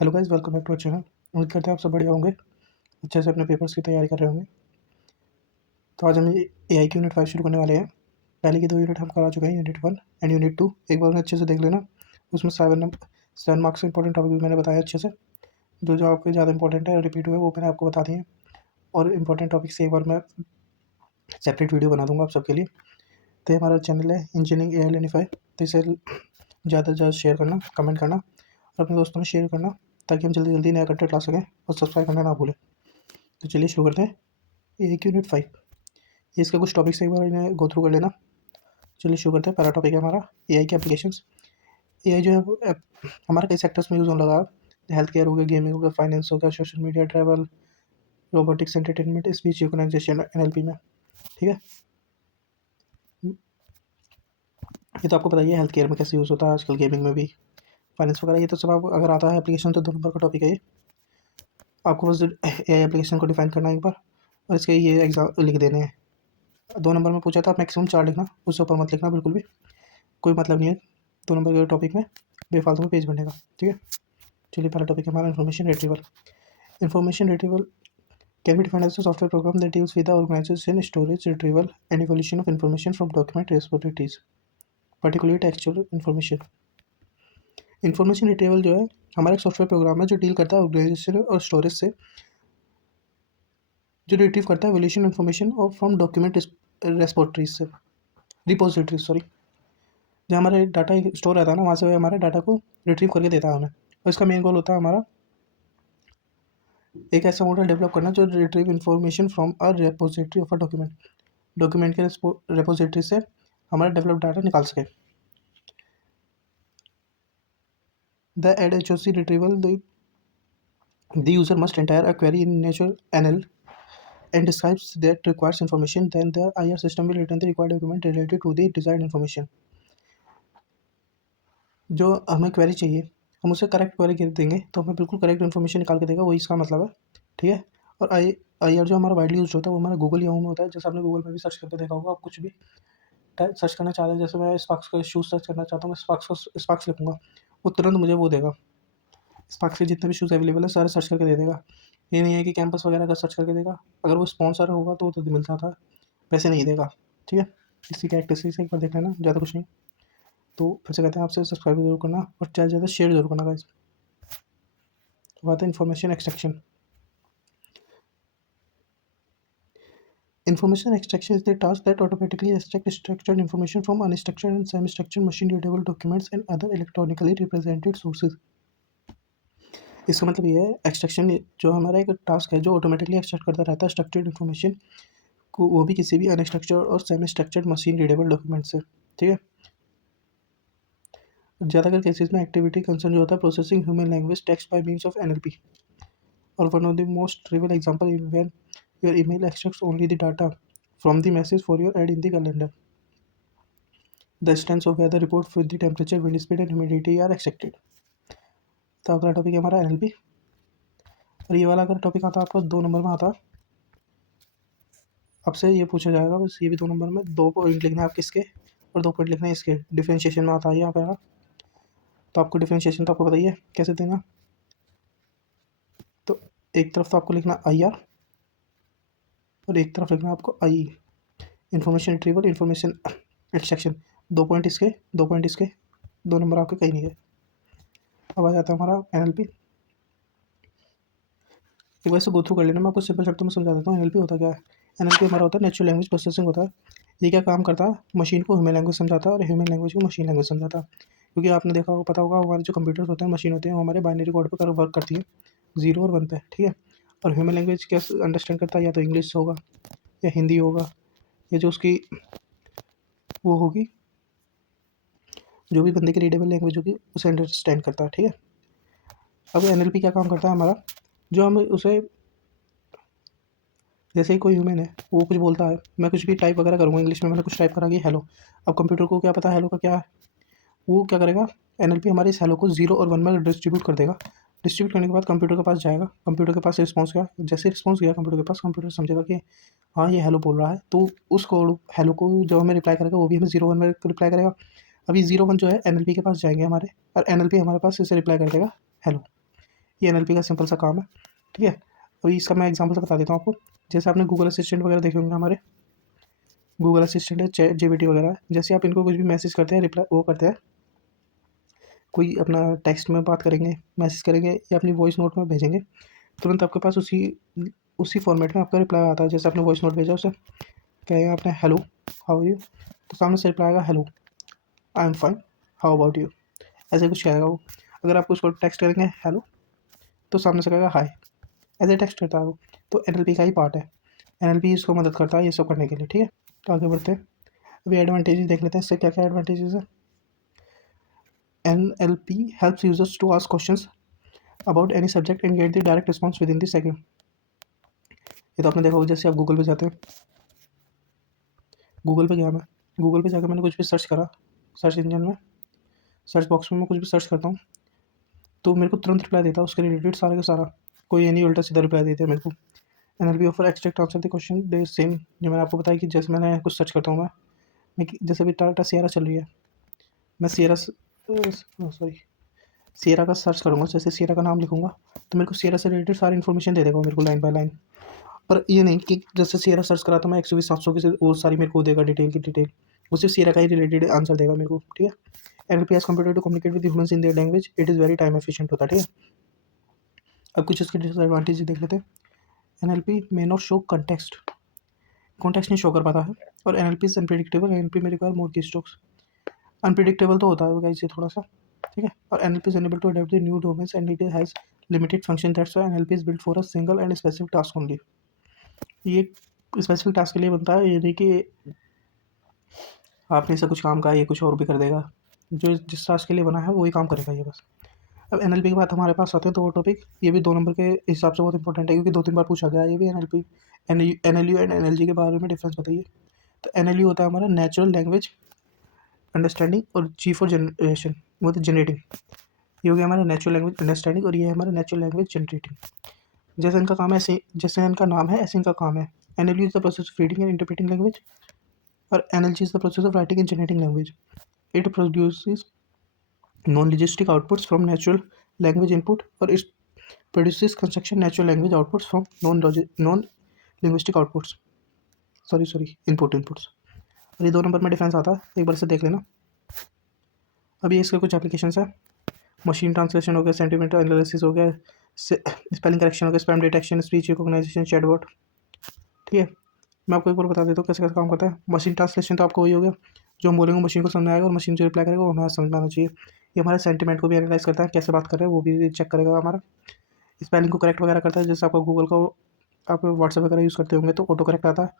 Hello guys, welcome back to our channel. उम्मीद करते हैं आप सब बढ़िया होंगे, अच्छे से अपने पेपर्स की तैयारी कर रहे होंगे। तो आज हम एआई की यूनिट 5 शुरू करने वाले हैं। पहले की 2 यूनिट हम करा चुके हैं, यूनिट 1 एंड यूनिट 2। एक बार उन्हें अच्छे से देख लेना। उसमें 7 मार्क्स से इंपॉर्टेंट टॉपिक भी मैंने बताया अच्छे से। जो जो आपके ज़्यादा इंपॉर्टेंट है रिपीट हुए वो मैंने आपको बता दिए। और इंपॉर्टेंट टॉपिक से एक बार मैं सेपरेट वीडियो बना दूंगा आप सबके लिए। तो ये हमारा चैनल है इंजीनियरिंग एआई लेनिफाई। तो इसे ज़्यादा से ज़्यादा शेयर करना, कमेंट करना और अपने दोस्तों में शेयर करना, ताकि हम जल्दी जल्दी नया कंटेंट ला सकें। और सब्सक्राइब करना ना भूलें। तो चलिए शुरू करते हैं। एक यूनिट 5, ये इसके कुछ टॉपिक्स एक बार इन्हें गो थ्रू कर लेना। चलिए शुरू करते हैं। पहला टॉपिक है हमारा एआई के एप्लीकेशंस। एआई जो है हमारे कई सेक्टर्स में यूज़ होने लगा है। हेल्थ केयर हो गया, गेमिंग हो गया, फाइनेंस हो गया, social media, travel, robotics, entertainment, speech recognition, NLP में। ठीक है, ये तो आपको पता ही है हेल्थ केयर में कैसे यूज़ होता है आजकल, गेमिंग में भी, फाइनेंस वगैरह। ये तो सब आप अगर आता है एप्लीकेशन तो 2 नंबर का टॉपिक है ये। आपको बस एआई एप्लीकेशन को डिफाइन करना है एक बार, और इसके ये एग्जाम लिख देने हैं। 2 नंबर में पूछा था, आप मैक्सिमम 4 लिखना, उससे ऊपर मत लिखना बिल्कुल भी। कोई मतलब नहीं है 2 नंबर के टॉपिक में बेफालतू में पेज भरने का। ठीक है, चलिए पहला टॉपिक है हमारा information retrieval. Information retrieval can be defined as a software program that deals with the organization, storage, retrieval, and evaluation of information from document repositories, particularly textual information. Information retrieval जो है हमारा एक software program है जो deal करता है organisation और storage से, जो रिट्रीव करता है एवोल्यूशन इन्फॉर्मेशन और फ्रॉम डॉक्यूमेंट रेस्पोटरीज से, रिपोजिटरीज सॉरी। जहाँ हमारा डाटा स्टोर रहता है ना, वहाँ से हमारे डाटा को रिट्रीव करके देता है हमें। और इसका मेन गोल होता है हमारा एक ऐसा मॉडल डेवलप करना जो retrieve information from a repository of a document, document के रेपोजिटरी से हमारा डेवलप डाटा निकाल सके। The ad hoc retrieval the user must enter a query in natural NL and describes that requires information, then the IR system will return the required document related to the desired information. जो हमें query चाहिए हम उसे correct query कर देंगे तो हमें बिल्कुल करेक्ट इन्फॉर्मेशन निकाल के देगा, वही इसका मतलब है। ठीक है, और आई आर जो हमारा वाइडली यूज होता है वो हमारा गूगल याहू में होता है। जैसे आपने गूगल में भी सर्च करके देखा होगा, आप कुछ भी सर्च करना चाहते हैं, जैसे मैं स्पार्क्स का शूज़ सर्च करना चाहता हूँ, मैं स्पार्क्स लिखूँगा, वो तुरंत मुझे वो देगा। स्पार्क्स के जितने भी शूज़ अवेलेबल है सारे सर्च करके दे देगा। ये नहीं है कि कैंपस वगैरह का सर्च करके देगा, अगर वो स्पॉन्सर होगा तो मिल जाता है, वैसे नहीं देगा। ठीक है, इसी कैरेक्टरिस्टिक्स एक बार देख लेना, ज़्यादा कुछ नहीं। तो फिर से कहते हैं आपसे सब्सक्राइब जरूर करना और ज़्यादा से ज़्यादा शेयर जरूर करना गाइस। तो बात है information extraction. Information extraction is the task that automatically extracts structured information from unstructured and semi-structured machine-readable documents and other electronically represented sources. इसका मतलब ये है एक्सट्रैक्शन जो हमारा एक टास्क है जो ऑटोमेटिकली एक्सट्रैक्ट करता रहता है स्ट्रक्चर्ड इन्फॉर्मेशन को, वो भी किसी भी अनस्ट्रक्चर्ड और semi structured machine readable document से। ठीक है, ज़्यादातर केसेस में एक्टिविटी कंसर्न जो होता है processing human language text by means of NLP. और one of the most trivial example is when your email extracts only the data from the message for your ad in the calendar. The instance of weather report with the temperature, wind speed and humidity are extracted. तो अगला topic है हमारा NLP. और ये वाला अगर topic आता है आपका 2 नंबर में आता है, आपसे ये पूछा जाएगा, बस ये भी 2 नंबर में 2 पॉइंट लिखना है आपके इसके और 2 पॉइंट लिखना है इसके। डिफ्रेंशिएशन में आता है यहाँ पर। तो आपको डिफ्रेंशिएशन तो आपको पता ही है कैसे देना। तो एक तरफ तो आपको लिखना आई आर और एक तरफ लिखना आपको आई। Information retrieval, information extraction, 2 point इसके, 2 पॉइंट इसके, 2 नंबर आपके कहीं नहीं है। अब आ जाता है हमारा एनएलपी। एक बार से गो थ्रू कर लेना, मैं आपको सिंपल शब्दों में समझा देता हूँ एनएलपी होता क्या है। एनएलपी हमारा होता है नेचुरल लैंग्वेज प्रोसेसिंग होता है। ये क्या काम करता है, मशीन को ह्यूमन लैंग्वेज समझाता है और ह्यूमन लैंग्वेज को मशीन लैंग्वेज समझाता है। क्योंकि आपने देखा होगा, पता होगा, हमारे जो कंप्यूटर्स होते हैं, मशीन होते हैं, वो हमारे बाइनरी कोड पर वर्क करती है, 0 और 1 पे। ठीक है, और ह्यूमन लैंग्वेज क्या अंडरस्टैंड करता है, या तो इंग्लिश होगा या हिंदी होगा, या जो उसकी वो होगी, जो भी बंदे की रीडेबल लैंग्वेज होगी उसे अंडरस्टैंड करता है। ठीक है, अब एनएलपी क्या काम करता है हमारा, जो हम उसे, जैसे ही कोई ह्यूमन है वो कुछ बोलता है, मैं कुछ भी टाइप वगैरह करूँगा इंग्लिश में, मैंने कुछ टाइप करा कि हेलो। अब कंप्यूटर को क्या पता हेलो का क्या है, वो क्या करेगा, एनएलपी हमारे इस हेलो को 0 और 1 में डिस्ट्रीब्यूट कर देगा। डिस्ट्रीब्यूट करने के बाद कंप्यूटर के पास जाएगा, कंप्यूटर के पास रिस्पॉन्स गया, जैसे रिस्पॉन्स गया कंप्यूटर के पास, कंप्यूटर समझेगा कि हाँ ये हेलो बोल रहा है, तो उस कोड हेलो को जब हमें रिप्लाई करेगा वो भी हमें 0 1 में रिप्लाई करेगा। अभी 0 1 जो है एनएलपी के पास जाएंगे हमारे, और एनएलपी हमारे पास इसे रिप्लाई कर देगा हेलो। ये NLP का सिंपल सा काम है, ठीक है। अभी इसका मैं एग्जांपल से बता देता हूँ आपको। जैसे आपने गूगल असिस्टेंट वगैरह देखे होंगे, हमारे गूगल असिस्टेंट है, चैट जीपीटी वगैरह है। जैसे आप इनको कुछ भी मैसेज करते हैं, रिप्लाई वो करते हैं, कोई अपना टेक्स्ट में बात करेंगे, मैसेज करेंगे या अपनी वॉइस नोट में भेजेंगे, तुरंत आपके पास उसी उसी फॉर्मेट में आपका रिप्लाई आता है। जैसे आपने वॉइस नोट भेजा, उसे कहेंगे आपने हेलो हाउ आर यू, तो सामने से रिप्लाई आएगा hello I am fine how about you, ऐसे कुछ कहेगा वो। अगर आप उसको टेक्स्ट करेंगे हेलो, तो सामने से कहेगा हाय, ऐसे टेक्स्ट करता है वो। तो NLP का ही पार्ट है, NLP इसको मदद करता है ये सब करने के लिए, ठीक है। तो आगे बढ़ते हैं, अभी एडवांटेजेस देख लेते हैं, इससे क्या क्या एडवांटेजेस है। NLP helps users to ask questions about any subject and get the direct response within the second। ये तो आपने देखा होगा, जैसे आप गूगल पे जाते हैं, गूगल पे गया मैं, गूगल पे जाकर मैंने कुछ भी सर्च करा, सर्च इंजन में, सर्च बॉक्स में मैं कुछ भी सर्च करता हूँ, तो मेरे को तुरंत रिप्लाई देता है उसके रिलेटेड सारा का सारा, कोई ये नहीं उल्टा सीधा रिप्लाई देता है मेरे को। NLP offer extract answer the question they same. जो मैंने आपको बताया कि जैसे मैंने कुछ सर्च करता हूँ मैं जैसे भी टाटा सियारा चल रही है, मैं सॉरी सियरा का सर्च करूँगा, जैसे सियरा का नाम लिखूंगा, तो मेरे को सियरा से रिलेटेड सारी इन्फॉर्मेशन दे देगा मेरे को लाइन बाय लाइन। पर ये नहीं कि जैसे सियरा सर्च करा तो मैं 120 700 की से और सारी मेरे को देगा डिटेल की डिटेल, वो सिर्फ सियरा का ही रिलेटेड आंसर देगा मेरे को, ठीक है। NLP as compare to communicate with humans in their language, it is very time efficient होता है, ठीक है। अब कुछ इसके डिसएडवांटेज देख लेते हैं। NLP may not show context नहीं शो कर पाता है, और NLP इज अनप्रिडिक्टेबल, NLP में रिक्वायर मोर की स्ट्रोक्स। अनप्रिडिक्टेबल तो होता है गाइस ये थोड़ा सा, ठीक है। और NLP is unable to adapt the new domains and it has limited function, that's why NLP is built for a single and specific task only। ये स्पेसिफिक टास्क के लिए बनता है, ये नहीं कि आपने इसे कुछ काम कहा ये कुछ और भी कर देगा, जो जिस टास्क के लिए बना है वही काम करेगा ये बस। अब NLP के बाद हमारे पास आते हैं तो वो टॉपिक, ये भी 2 नंबर के हिसाब से बहुत इंपॉर्टेंट है, क्योंकि 2 3 बार पूछा गया है ये भी। NLP NLU एंड NLG के बारे में डिफरेंस बताइए। तो NLU होता है हमारा नेचुरल लैंग्वेज अंडरस्टैंडिंग, और G फॉर जनरेशन, मतलब जनरेटिंग। ये हो गया हमारा नेचुरल लैंग्वेज अंडरस्टैंडिंग, और ये है हमारा नेचुरल लैंग्वेज जनरेटिंग। जैसे इनका काम है ऐसे, जैसे इनका नाम है ऐसे इनका काम है। NLU is the process of reading and interpreting language, और NLG is the process of writing and generating language. It produces non linguistic outputs from natural language input, और it produces construction natural language outputs from non linguistic outputs, sorry inputs. और ये 2 number में difference आता है, एक बार से देख लेना। अभी इसके कुछ एप्लीकेशंस है, मशीन ट्रांसलेशन हो गया, सेंटीमेंट एनालिसिस हो गया, स्पेलिंग करेक्शन हो गया, spam detection, speech recognization, chatbot, ठीक है। मैं आपको एक बार बता देता हूँ कैसे कैसे काम करता है। मशीन ट्रांसलेशन तो आपको वही हो गया, जो हम बोलेंगे मशीन को समझ में आएगा, और मशीन जो रिप्लाई करेगा वो हमें समझ में आना चाहिए। ये हमारे सेंटीमेंट को भी एनालाइज करता है, कैसे बात कर रहे हैं वो भी चेक करेगा हमारा। स्पेलिंग को करेक्ट वगैरह करता है, जैसे आपका गूगल का आप व्हाट्सएप वगैरह यूज़ करते होंगे तो ऑटो करेक्ट आता है,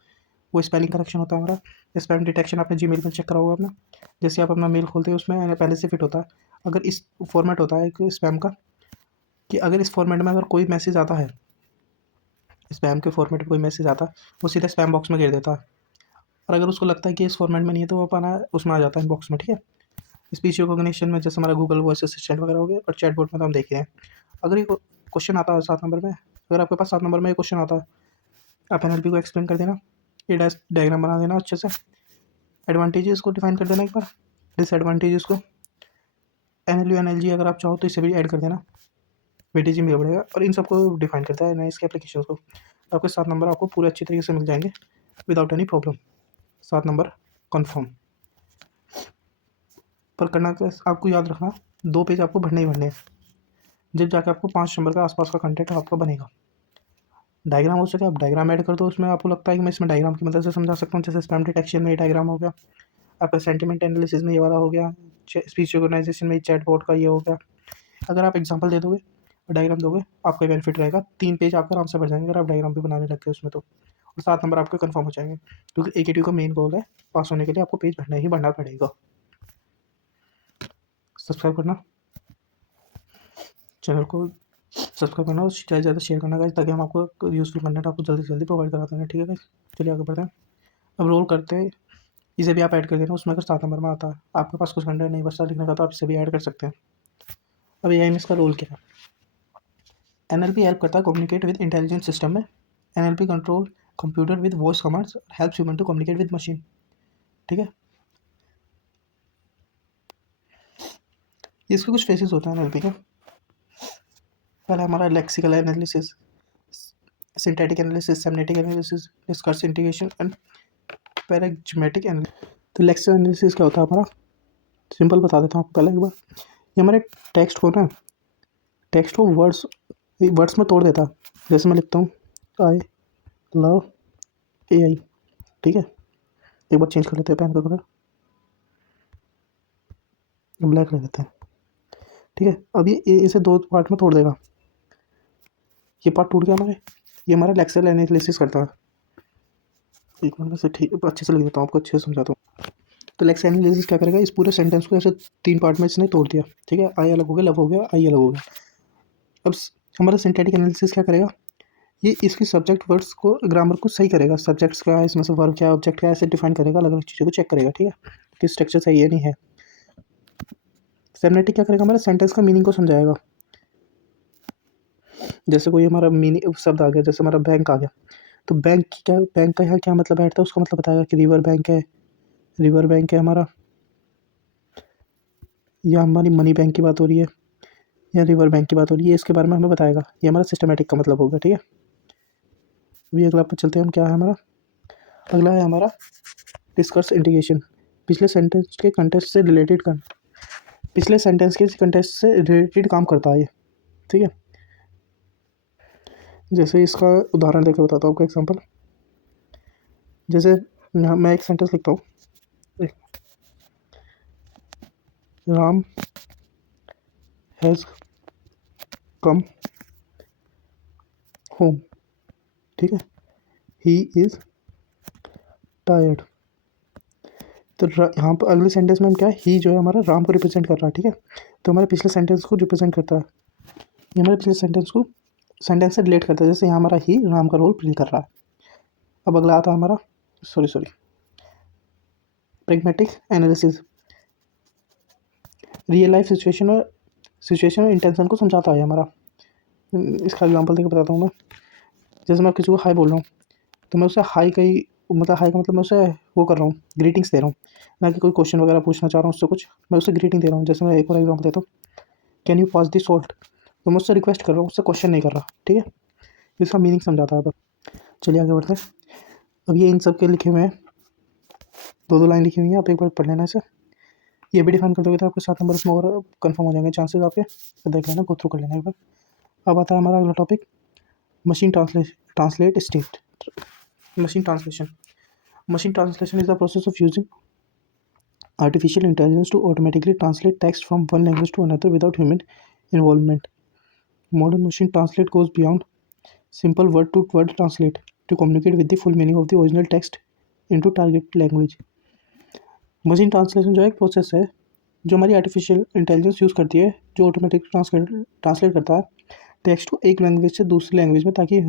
वो स्पेलिंग करेक्शन होता है हमारा। स्पैम डिटेक्शन आपने जीमेल में चेक करा होगा अपना, जैसे आप अपना मेल खोलते हैं उसमें पहले से फिट होता है, अगर इस फॉर्मेट होता है एक स्पैम का, कि अगर इस फॉर्मेट में अगर कोई मैसेज आता है, स्पैम के फॉर्मेट में कोई मैसेज आता है, वो सीधा स्पैम बॉक्स में गिर देता है। और अगर उसको लगता है कि इस फॉर्मेट में नहीं है, तो वो अपना उसमें आ जाता है बॉक्स में, ठीक है। स्पीच रिकॉग्निशन में जैसे हमारा गूगल वॉइस असिस्टेंट वगैरह हो गया, और चैटबॉट में तो हम देख रहे हैं। अगर ये क्वेश्चन आता है 7 नंबर में, अगर आपके पास 7 नंबर में ये क्वेश्चन आता है, आप NLP को एक्सप्लेन कर देना, ये डायग्राम बना देना अच्छे से, एडवांटेजेस को डिफाइन कर देना एक बार, डिसएडवांटेजेस को। NLU NLG अगर आप चाहो तो इसे भी ऐड कर देना, वेटेज भी बढ़ेगा, और इन सबको डिफाइन करता है ना इसके एप्लीकेशन को। आपके 7 नंबर आपको पूरे अच्छी तरीके से मिल जाएंगे without any problem, 7 number confirm. पर करना क्या, आपको याद रखना 2 पेज आपको भरने ही भरने हैं, जब जाकर आपको 5 नंबर का आसपास का कंटेंट आपका बनेगा। डायग्राम हो सके आप डायग्राम ऐड कर दो उसमें, आपको लगता है कि मैं इसमें डायग्राम की मदद से समझा सकता हूँ, जैसे स्पैम डिटेक्शन में ये डायग्राम हो गया, आपका सेंटिमेंट एनालिसिस में ये वाला हो गया, स्पीच रिकॉग्नाइजेशन में चैटबॉट का ये हो गया। अगर आप एग्जांपल दे दोगे और डायग्राम दोगे, आपका बेनिफिट रहेगा, 3 पेज आपका आराम से भर जाएंगे अगर आप डायग्राम भी बनाने लग गए उसमें तो, और 7 नंबर आपके कंफर्म हो जाएंगे, क्योंकि AKTU का मेन गोल है पास होने के लिए आपको पेज भरना ही भरना पड़ेगा। सब्सक्राइब करना, चैनल को सब्सक्राइब करना, और ज़्यादा से ज़्यादा शेयर करना गाइस, ताकि हम आपको यूज़फुल कंटेंट आपको जल्दी से जल्दी प्रोवाइड कराते हैं, ठीक है गाइस। चलिए आगे बढ़ते हैं। अब रोल करते हैं, इसे भी आप ऐड कर देना, उसमें अगर 7 नंबर में आता है, आपके पास कुछ कंटेंट नहीं बचता लिखने का, तो आप इसे भी ऐड कर सकते हैं। अब ये इसका रोल क्या है। NLP हेल्प करता है कम्युनिकेट विद इंटेलिजेंट सिस्टम में। NLP control computer with voice commands, helps human to communicate with machine, ठीक है। इसके कुछ फेसेस होते हैं NLP के। पहला हमारा lexical analysis, synthetic analysis, semantic analysis, discourse integration and pragmatic analysis. तो लेक्सिकल एनालिसिस क्या होता है हमारा, सिंपल बता देता हूँ आपको पहले एक बार। ये हमारे टेक्स्ट को ना, टेक्स्ट को वर्ड्स में तोड़ देता है। जैसे मैं लिखता हूँ आई लव AI, ठीक है। एक बार चेंज कर लेते हैं पेन का कलर, ब्लैक कर देते हैं, ठीक है। अब ये इसे दो पार्ट में तोड़ देगा। ये पार्ट टूट गया हमारे, ये हमारा लेक्सिकल एनालिसिस करता है। एक बार मैं से ठीक अच्छे से लिख देता हूँ, आपको अच्छे से समझाता हूँ। तो लेक्सिकल एनालिसिस क्या करेगा, इस पूरे सेंटेंस को ऐसे 3 पार्ट में इसने तोड़ दिया, ठीक है। आई अलग हो गया, लव हो गया, आई अलग हो गया। अब हमारा सिंथेटिक एनालिसिस क्या करेगा, ये इसकी सब्जेक्ट वर्ड्स को, ग्रामर को सही करेगा। सब्जेक्ट्स क्या है, इसमें से वर्ब क्या है, ऑब्जेक्ट क्या है, ऐसे डिफाइन करेगा, अलग अलग चीज़ों को चेक करेगा, ठीक है, कि स्ट्रक्चर सही है नहीं है। सेमेंटिक क्या करेगा, हमारे सेंटेंस का मीनिंग को समझाएगा। जैसे कोई हमारा मीनिंग शब्द आ गया, जैसे हमारा बैंक आ गया, तो बैंक का यहाँ क्या मतलब बैठता है, उसका मतलब बताएगा कि रिवर बैंक है, रिवर बैंक है हमारा, या हमारी मनी बैंक की बात हो रही है, या रिवर बैंक की बात हो रही है, इसके बारे में हमें बताएगा। ये हमारा सिस्टमेटिक का मतलब होगा, ठीक है। अभी अगला पर चलते हैं हम, क्या है हमारा अगला, है हमारा डिस्कर्स इंटीग्रेशन। पिछले सेंटेंस के कंटेक्स्ट से रिलेटेड पिछले सेंटेंस के कंटेक्स्ट से रिलेटेड काम करता है ये, ठीक है। जैसे इसका उदाहरण देकर बताता हूँ आपको, एग्जांपल। जैसे मैं एक सेंटेंस लिखता हूँ, राम हैज़ कम होम, ठीक है, ही इज़ टायर्ड। तो यहाँ पर अगले सेंटेंस में हम क्या है, ही जो है हमारा राम को रिप्रेजेंट कर रहा है, ठीक है। तो हमारे पिछले सेंटेंस को रिप्रेजेंट करता है, ये हमारे पिछले सेंटेंस से रिलेट करता है। जैसे यहाँ हमारा ही राम का रोल प्ले कर रहा है। अब अगला आता है हमारा pragmatic analysis. Real life situation और इंटेंशन को समझाता है हमारा। इसका एग्जांपल देकर बताता हूँ मैं। जैसे मैं किसी को हाई बोल रहा हूँ, तो मैं उसे हाई का ही मतलब, हाई का मतलब मैं उसे वो कर रहा हूँ, ग्रीटिंग्स दे रहा हूँ, ना कि कोई क्वेश्चन वगैरह पूछना चाह रहा हूँ उससे कुछ, मैं उसे ग्रीटिंग दे रहा हूँ। जैसे मैं एक और एग्जाम्पल देता हूँ, can you pass the salt, तो मैं उससे रिक्वेस्ट कर रहा हूँ, उससे क्वेश्चन नहीं कर रहा, ठीक है। इसका मीनिंग समझाता है बस। चलिए आगे बढ़ते हैं। अब ये इन सब के लिखे हुए हैं, 2 लाइन लिखी हुई हैं, आप एक बार पढ़ लेना इसे। ये भी डिफाइन कर दोगे तो आपके 7 नंबर इसमें और कन्फर्म हो जाएंगे चांसेस आपके, तो देख लेना, गो थ्रू कर लेना एक बार। अब आता है हमारा अगला topic, machine translate state. Machine translation. Machine translation is the process of using artificial intelligence to automatically translate text from one language to another without human involvement. Modern machine translate goes beyond simple word-to-word translate to communicate with the full meaning of the original text into target language. Machine translation जो है एक process है जो हमारी artificial intelligence use करती है, जो automatic translate करता है टेक्स्ट को एक लैंग्वेज से दूसरी लैंग्वेज में, ताकि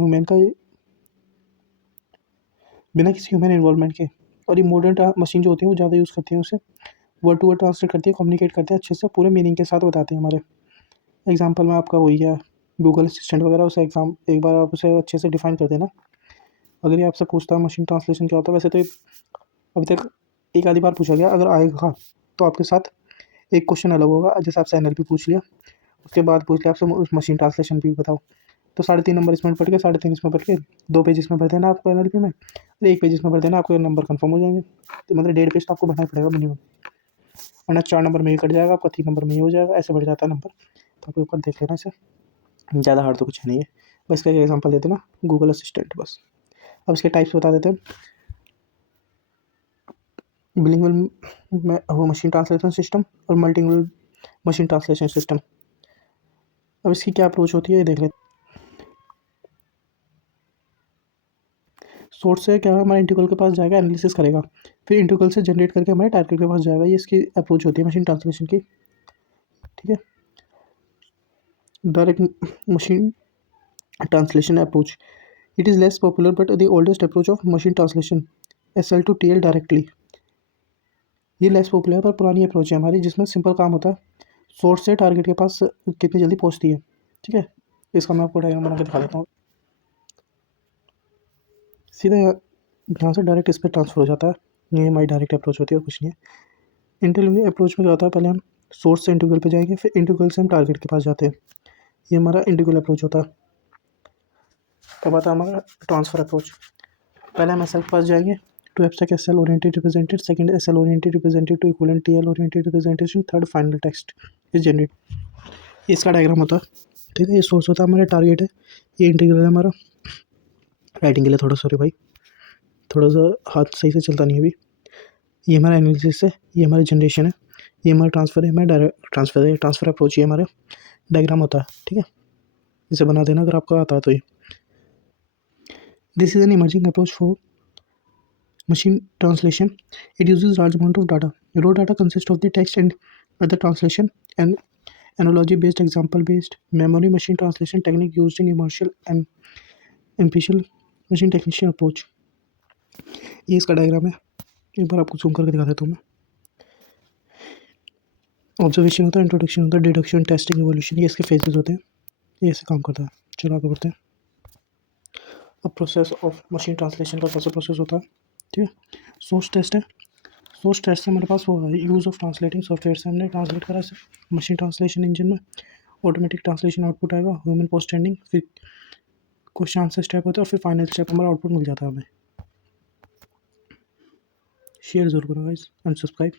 बिना किसी ह्यूमन इन्वॉल्वमेंट के। और ये मॉडर्न मशीन जो होती है वो ज़्यादा यूज़ करती हैं उसे, वर्ड टू वर्ड ट्रांसलेट करती है, कम्युनिकेट करते हैं अच्छे से, पूरे मीनिंग के साथ बताते हैं हमारे। एग्जांपल में आपका वही है गूगल असिस्टेंट वगैरह, उसे एक बार आप उसे अच्छे से डिफाइन कर देना। अगर ये आपसे पूछता है मशीन ट्रांसलेशन क्या होता है, वैसे तो अभी तक एक आधी बार पूछा गया, अगर आएगा तो आपके साथ एक क्वेश्चन अलग होगा। जैसे आपसे NLP पूछ लिया, उसके बाद पूछ लिया आपसे मशीन ट्रांसलेशन भी बताओ, तो 3.5 नंबर इसमें पढ़ के, 3.5 इसमें पढ़ के, 2 पेज इसमें भर देना आपको NLP में, और 1 पेज इसमें भर देना, आपको नंबर कंफर्म हो जाएंगे। तो मतलब 1.5 पेज तो आपको भरना ही पड़ेगा मिनिमम, वरना 4 नंबर में ही कट जाएगा आपका, 3 नंबर में ही हो जाएगा, ऐसे बढ़ जाता है नंबर। तो आपके ऊपर देख लेना इसे, ज़्यादा हार्ड तो कुछ नहीं है। बस इसका एग्जाम्पल देते ना, गूगल असिस्टेंट बस। अब इसके टाइप्स बता देते हैं। बिलिंगुअल मशीन ट्रांसलेशन सिस्टम और मल्टीलिंगुअल मशीन ट्रांसलेशन सिस्टम। अब इसकी क्या अप्रोच होती है ये देख लेते हैं। सोर्स से क्या है, हमारे इंटीग्रल के पास जाएगा, एनालिसिस करेगा, फिर इंटीग्रल से जनरेट करके हमारे टारगेट के पास जाएगा। ये इसकी अप्रोच होती है मशीन ट्रांसलेशन की, ठीक है। Direct machine translation approach, it is less popular but the oldest approach of machine translation, SL to TL directly. ये लेस पॉपुलर है पर पुरानी अप्रोच है हमारी, जिसमें सिंपल काम होता है, सोर्स से टारगेट के पास कितनी जल्दी पहुंचती है, ठीक है। इसका मैं आपको डायग्राम बना के दिखा देता हूँ। सीधा यहाँ से डायरेक्ट इस पर ट्रांसफर हो जाता है, ये हमारी डायरेक्ट अप्रोच होती है और कुछ नहीं है। इंटीग्रल अप्रोच में क्या होता है, पहले हम सोर्स से इंटीग्रल पे जाएंगे, फिर इंटीग्रल से हम टारगेट के पास जाते हैं। ये हमारा इंटीग्रल अप्रोच होता है। अब आता है हमारा ट्रांसफ़र अप्रोच। पहले हम एसएल के पास जाएंगे, two abstract SL oriented represented, second SL oriented represented to equivalent TL oriented representation, third final text is generate. ये इसका डायग्राम होता है, ठीक है। ये सोर्स होता है, हमारा टारगेट है, ये इंटीग्रल है हमारा। राइटिंग के लिए थोड़ा सॉरी भाई, थोड़ा सा हाथ सही से चलता नहीं है अभी। ये हमारा एनालिसिस है, ये हमारी जनरेशन है, ये हमारा ट्रांसफ़र है, हमारा डायरेक्ट ट्रांसफ़र है, ट्रांसफ़र अप्रोच ये हमारा डायग्राम होता है, ठीक है। इसे बना देना अगर आपको आता है तो। ये this is an emerging approach for machine translation. It uses large amount of data. Raw data consists of the text and other translation and analogy based, example based memory machine translation technique used in immersive and empirical machine technician approach. ये इसका diagram है, एक बार आपको zoom करके दिखा देता हूँ मैं। ऑब्जर्वेशन होता है, इंट्रोडक्शन होता है, डिडक्शन, टेस्टिंग, इवोल्यूशन, ये इसके फेजेस होते हैं। ये ऐसे काम करता है। चलो आगे बढ़ते हैं। अब प्रोसेस ऑफ मशीन ट्रांसलेशन का कैसे प्रोसेस होता है, ठीक है। सोर्स टेस्ट है, सोर्स टेस्ट से हमारे पास वो है यूज़ ऑफ ट्रांसलेटिंग सॉफ्टवेयर से हमने ट्रांसलेट करा इसे मशीन ट्रांसलेशन इंजन में। ऑटोमेटिक ट्रांसलेशन आउटपुट आएगा, ह्यूमन पोस्ट एंडिंग, फिर क्वेश्चन आंसर स्टेप होता है और फिर फाइनल स्टेप हमारा आउटपुट मिल जाता है हमें। शेयर जरूर करो गाइस एंड सब्सक्राइब।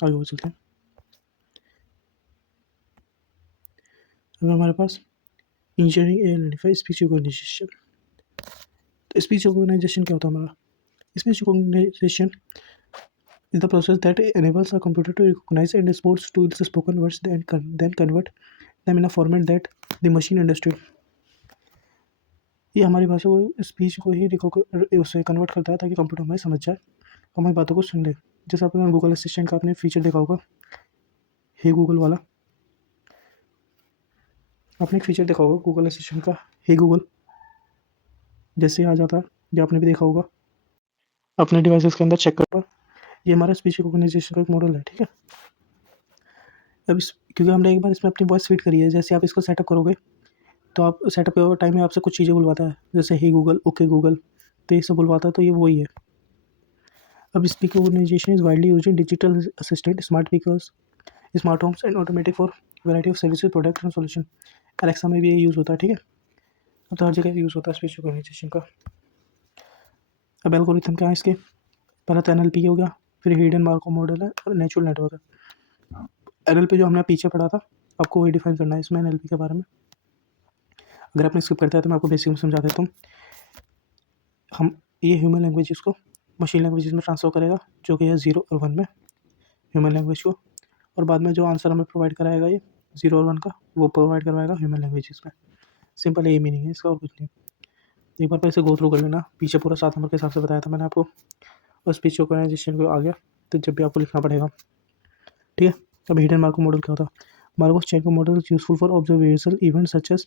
आगे बढ़ चलते हैं। अब हमारे पास engineering A L speech recognition. तो स्पीच रिकॉग्नाइजेशन क्या होता है हमारा? Speech recognization is the process that enables a computer to recognize and respond to the spoken words and then convert them in a format that the machine understood. ये हमारी भाषा को speech को ही उससे कन्वर्ट करता है ताकि कंप्यूटर हमें समझ जाए, हमारी बातों को सुन ले। जैसे आपने गूगल असिस्टेंट का आपने फीचर देखा होगा, हे गूगल वाला, आपने एक फीचर देखा होगा गूगल असिस्टेंट का, हे गूगल जैसे आ जाता है, जो आपने भी देखा होगा अपने डिवाइसेस के अंदर चेक कर पर। ये हमारा स्पीच रिकॉग्नाइजेशन का एक मॉडल है, ठीक है। अब क्योंकि हमने एक बार इसमें अपनी वॉइस फीड करी है, जैसे आप इसको सेटअप करोगे तो आप सेटअप के टाइम में आपसे कुछ चीज़ें बुलवाता है, जैसे हे गूगल, ओके गूगल, तो ये सब बुलवाता है, तो ये वही है। अब speech recognization is widely used in digital assistant, smart speakers, smart homes and automatic for variety of services, product and solution. Alexa में भी ये यूज़ होता है, ठीक है। अब तो हर जगह यूज़ होता है स्पीच रिकॉग्नाइजेशन का। अब एल्गोरिथम क्या है इसके? पहला तो NLP हो गया, फिर हिडन मार्कोव मॉडल है और नेचुरल नेटवर्क है। NLP जो हमने पीछे पढ़ा था, आपको वही डिफाइन करना है इसमें NLP के बारे में। अगर आपने स्किप करता है तो मैं आपको बेसिक में समझा देता हूँ। हम ये ह्यूमन लैंग्वेज को मशीन लैंग्वेज में ट्रांसफर करेगा, जो कि है 0 और 1 में ह्यूमन लैंग्वेज को, और बाद में जो आंसर हमें प्रोवाइड कराएगा ये 0 और 1 का, वो प्रोवाइड करवाएगा ह्यूमन लैंग्वेज में। सिंपल यही मीनिंग है इसका और कुछ नहीं। एक बार पैसे गो थ्रू कर लेना, पीछे पूरा 7 नंबर के हिसाब से बताया था मैंने आपको, और स्पीच ऑर्गेनाइजेशन को आ गया तो जब भी आपको लिखना पड़ेगा, ठीक है। अब हिडन मार्कोव मॉडल क्या होता है? Markov-Chain model is useful for observational events such as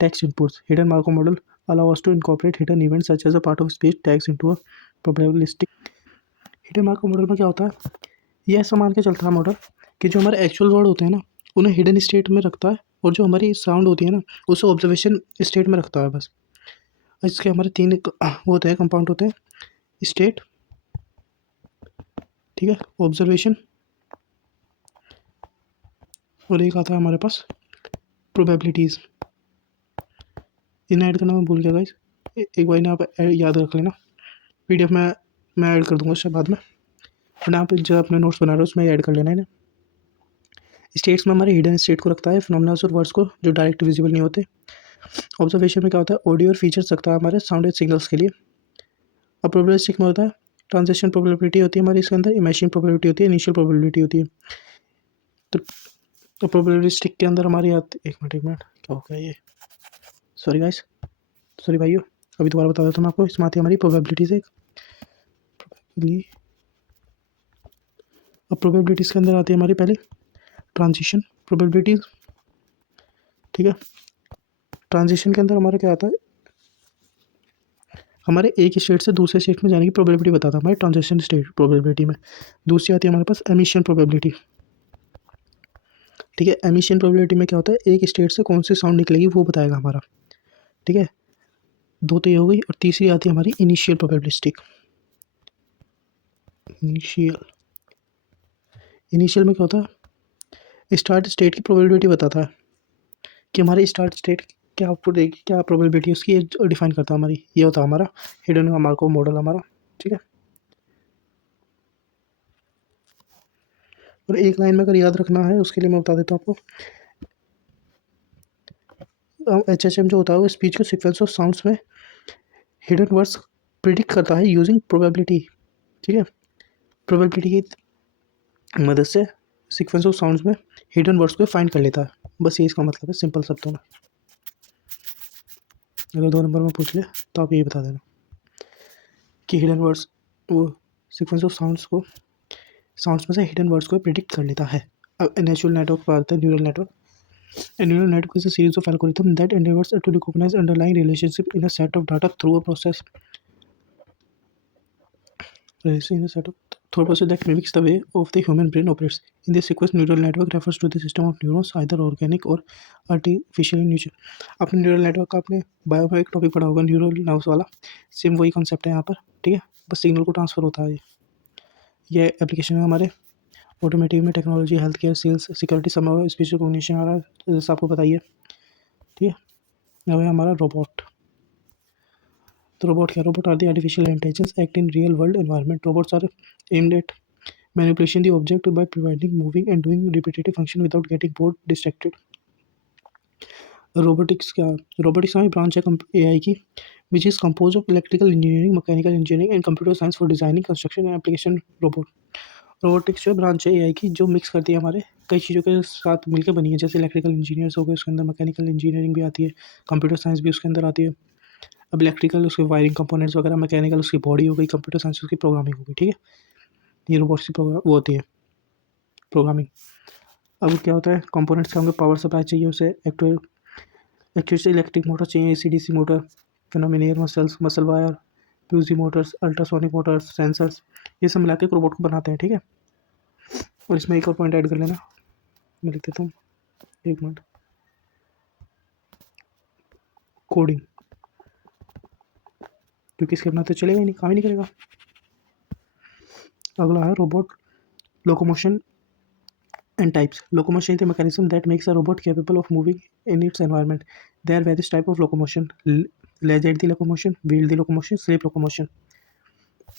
text inputs. Hidden Markov model allow us to incorporate hidden events such as a part of speech tags into a probabilistic. Hidden Markov model में क्या होता है? ये ऐसा मान के चलता है मॉडल कि जो हमारे एक्चुअल वर्ड होते हैं ना, उन्हें हिडन स्टेट में रखता है, और जो हमारी साउंड होती है ना, उसे ऑब्जर्वेशन स्टेट में रखता है बस। इसके हमारे 3 वो होते हैं, कंपाउंड होते हैं, स्टेट, ठीक है, ऑब्जर्वेशन, और एक आता है हमारे पास प्रोबेबिलिटीज़। इन्हें ऐड करना मैं भूल गया गाइस, एक बार इन्हें आप याद रख लेना। PDF में मैं ऐड कर दूंगा उससे बाद में, और आप जब अपने नोट्स बना रहे हो उसमें ऐड कर लेना इन्हें। स्टेट्स में हमारे हिडन स्टेट को रखता है, फिनोमेनल्स और वर्ड्स को जो डायरेक्ट विजिबल नहीं होते। ऑब्जर्वेशन में क्या होता है? ऑडियो और फीचर्स रखता है हमारे साउंड सिग्नल्स के लिए। और प्रोबेबिलिस्टिक में होता है ट्रांजेक्शन प्रोबेबिलिटी होती है हमारी इसके अंदर, इमेजिन प्रोबेबिलिटी होती है, इनिशियल प्रोबेबिलिटी होती है। तो प्रोबेबिलिस्टिक के अंदर हमारी आती, एक मिनट क्या हो गया ये, सॉरी गाइस, सॉरी भाइयों, अभी दोबारा बता देता हूँ मैं आपको। इसमें आती है हमारी प्रोबेबिलिटीज एक। अब प्रोबेबिलिटीज़ के अंदर आती है हमारी पहले ट्रांजिशन प्रोबेबिलिटीज़, ठीक है। ट्रांजिशन के अंदर हमारा क्या आता है? हमारे एक स्टेट से दूसरे स्टेट में जाने की प्रोबेबिलिटी बताता है हमारे ट्रांजिशन स्टेट प्रोबेबिलिटी में। दूसरी आती है हमारे पास एमिशन प्रोबेबिलिटी, ठीक है। एमिशन प्रोबेबिलिटी में क्या होता है? एक स्टेट से कौन सी साउंड निकलेगी वो बताएगा हमारा, ठीक है। 2 तो ये हो गई, और तीसरी आती है हमारी इनिशियल प्रोबेबिलिस्टिक। इनिशियल में क्या होता है? स्टार्ट स्टेट की प्रोबेबिलिटी बताता है, कि हमारी स्टार्ट स्टेट क्या आउटपुट देगी, क्या प्रोबेबिलिटी उसकी डिफाइन करता है हमारी। ये होता है हमारा हिडन मार्कोव मॉडल हमारा, ठीक है। और एक लाइन में अगर याद रखना है उसके लिए मैं बता देता हूँ आपको, HHM जो होता है वो स्पीच के सीक्वेंस ऑफ साउंड्स में हिडन वर्ड्स प्रिडिक्ट करता है यूजिंग प्रोबेबिलिटी, ठीक है। प्रोबेबिलिटी की मदद से सीक्वेंस ऑफ साउंड्स में हिडन वर्ड्स को फाइंड कर लेता है। बस ये इसका मतलब है सिंपल शब्दों में। अगर 2 नंबर में पूछ ले तो आप ये बता देना कि हिडन वर्ड्स वो सीक्वेंस ऑफ साउंड्स में से हिडन वर्ड्स को प्रिडिक्ट कर लेता है। अब नेचुरल नेटवर्क पर आता है, neural network. A neural network is a series of algorithms that endeavors to recognize underlying relationship in a set of data through a process that mimics the way of the human brain operates. In this sequence, neural network refers to the system of neurons, either organic or artificial in nature. आपने neural network का आपने bio में एक topic पढ़ा होगा, neural nerves वाला। Same वही concept है यहाँ पर, ठीक है। बस सिग्नल को ट्रांसफर होता है। ये एप्लीकेशन है हमारे ऑटोमेटिव में, technology, health care, sales, security, समय, स्पीच रिकॉग्निशन आ रहा है, जैसा आपको बताइए, ठीक है। अब है हमारा रोबोट। तो रोबोट क्या, robot are the artificial intelligence act in real world environment. Robots are aimed at manipulation the object by providing moving and doing repetitive function without getting bored distracted. Robotics क्या, robotics हमारी branch है AI की, which is compose of electrical engineering, mechanical engineering and computer science for designing, construction and application robot. Robotics जो branch है AI की, जो mix करती है हमारे कई चीज़ों के साथ मिलकर बनी है, जैसे इलेक्ट्रिकल इंजीनियर्स हो गए, उसके अंदर मैकेनिकल इंजीनियरिंग भी आती है, कंप्यूटर साइंस भी उसके अंदर आती है। अब इलेक्ट्रिकल उसके वायरिंग कंपोनेंट्स वगैरह, मैकेनिकल उसकी बॉडी हो गई, कंप्यूटर साइंस उसकी प्रोग्रामिंग हो गई, ठीक है। ये रोबोट्स की वो होती है प्रोग्रामिंग। अब क्या होता है, कंपोनेंट्स का, हमें पावर सप्लाई चाहिए उसे, एक्चुअली इलेक्ट्रिक मोटर चाहिए, AC/DC मोटर, फिनोमिनियर मसल वायर, फ्यूजी मोटर्स, अल्ट्रासोनिक मोटर्स, सेंसर्स, ये सब मिला के एक रोबोट को बनाते हैं, ठीक है। और इसमें एक और पॉइंट ऐड कर लेना, मैं लिख देता हूँ, एक मिनट, कोडिंग, क्योंकि इसके बिना तो चलेगा ही नहीं, काम ही नहीं करेगा। अगला है robot locomotion and types. Locomotion is the mechanism that makes a robot capable of moving in its environment. There are various types of locomotion: leisurely locomotion, wheeled locomotion, sleep locomotion.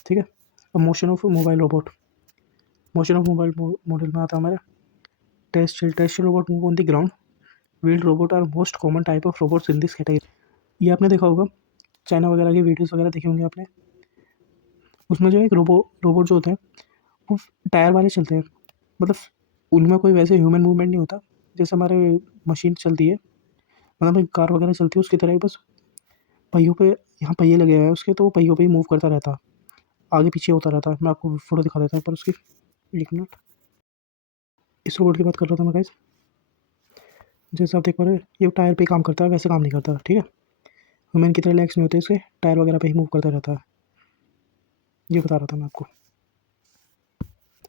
ठीक है। अब motion of mobile robot, motion of mobile model में आता है हमारा test robot move on the ground, wheeled robot are most common type of robots in this category. ये आपने देखा होगा, चाइना वगैरह की वीडियोस वगैरह देखे होंगे आपने, उसमें जो एक रोबोट जो होते हैं वो टायर वाले चलते हैं, मतलब उनमें कोई वैसे ह्यूमन मूवमेंट नहीं होता जैसे हमारे मशीन चलती है, मतलब एक कार वगैरह चलती है उसकी तरह ही, बस पहियों पे, यहाँ पहिए लगे हुए हैं उसके, तो वो पहियों पे ही मूव करता रहता है, आगे पीछे होता रहता है। मैं आपको फोटो दिखा देता हूँ पर उसकी, एक मिनट। इस रोबोट की बात कर रहा था मैं गाइस, जैसे आप देख पा रहे हैं ये टायर पे काम करता है, वैसे काम नहीं करता, ठीक है। ह्यूमन की तरह लेग्स नहीं होते इसके, टायर वगैरह पे ही मूव करता रहता है। ये बता रहा था मैं आपको।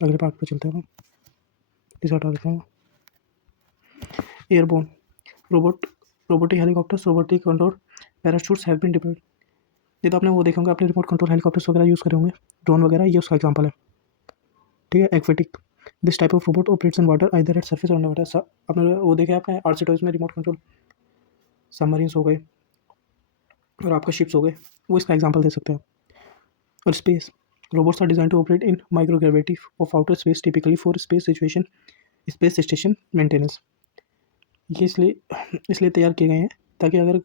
अगले पार्ट पे चलते हैं हम, इसे हटा देता हूँ। Airborne robot, robotic helicopters, robotic control parachutes have been deployed. ये तो आपने वो देखे होंगे, आपने रिमोट कंट्रोल हेलीकॉप्टर्स वगैरह यूज़ करे होंगे, ड्रोन वगैरह, ये उसका एग्जाम्पल है, ठीक है। Aquatic, this type of robot operates in water either at surface और अंडर वाटर। आपने वो देखे आपने RC टॉयज में रिमोट कंट्रोल सबमरीन्स हो गए और आपका शिप्स हो गए, वो इसका एग्जाम्पल दे सकते हैं। और space, robots are design to operate in microgravity of outer space, typically for space station maintenance. ये इसलिए तैयार किए गए हैं ताकि अगर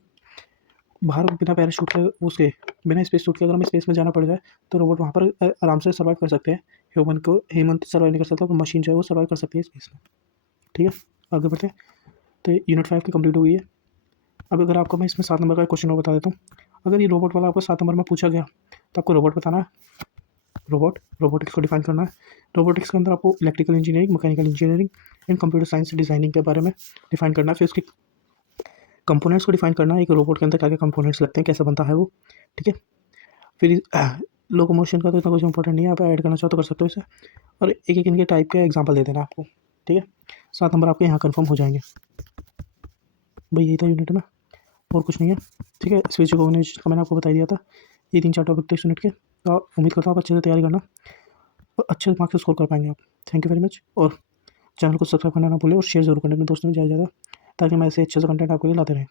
बाहर बिना पैराशूट के, उसके बिना स्पेस सूट के अगर हमें स्पेस में जाना पड़ जाए तो रोबोट वहाँ पर आराम से सर्वाइव कर सकते हैं। ह्यूमन सर्वाइव नहीं कर सकता, पर मशीन जो है वो सर्वाइव कर सकती है स्पेस में, ठीक है। आगे बढ़ते हैं। तो यूनिट 5 की कंप्लीट हो गई है। अब अगर आपको मैं इसमें 7 नंबर का क्वेश्चन और बता देता हूँ, अगर ये रोबोट वाला आपको 7 नंबर में पूछा गया तो आपको रोबोट बताना है, रोबोटिक्स को डिफाइन करना है। रोबोटिक्स के अंदर आपको electrical engineering, mechanical engineering and computer science designing के बारे में डिफाइन करना है। फिर उसके कंपोनेंट्स को डिफाइन करना है, एक रोबोट के अंदर क्या क्या कंपोनेंट्स लगते हैं, कैसे बनता है वो, ठीक है। फिर लोकोमोशन का तो इतना कुछ इंपॉर्टेंट नहीं है, आप ऐड करना चाहो तो कर सकते हो इसे, और एक एक इनके टाइप का एग्जांपल दे देना आपको, ठीक है। 7 नंबर आपके यहाँ कंफर्म हो जाएंगे। भाई यही था यूनिट में, और कुछ नहीं है, ठीक है। स्पीच रिकॉग्निशन का मैंने आपको बता दिया था, ये 3-4 टॉपिक थे इस यूनिट के। तो उम्मीद करता हूँ आप अच्छे से तैयारी करना और अच्छे मार्क्स स्कोर कर पाएंगे आप। थैंक यू वेरी मच, और चैनल को सब्सक्राइब करना ना भूलें और शेयर जरूर करें अपने दोस्तों में ज़्यादा से ज़्यादा। ताकि मैं ऐसे अच्छे से कंटेंट आपके लिए लाते रहें।